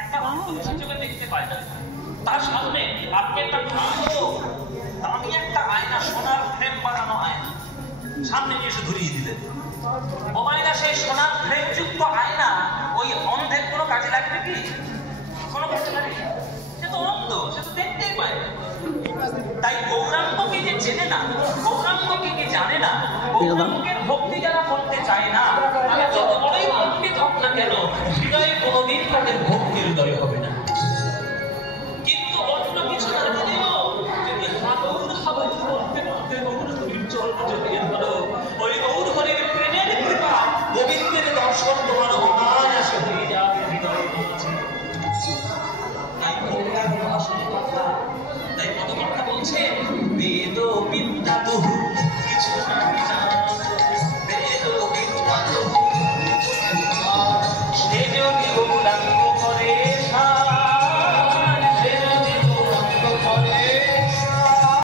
একটা চোখে দেখতে পায় না, তার সামনে আপনি একটা ভালো দামি একটা আয়না, সোনার ফ্রেম বানানো আয়না সামনে নিয়ে এসে ধরিয়ে দিলেন। মোবাইলে সেই সোনার ফ্রেম যুক্ত আয়না ওই অন্ধের কোনো কাজে লাগবে কি? কোনো কাজে লাগে? সে তো অন্ধ, সে তো দেখতেই পায়। তাই গৌরাঙ্গকে যে চেনে না, গৌরাঙ্গকে কি জানে না, গৌরাঙ্গের ভক্তি যারা করতে চায় না, তারা যত বড়ই পণ্ডিত হোক না কেন, হৃদয়ে কোনোদিন তাদের ভক্তির উদয় হবে।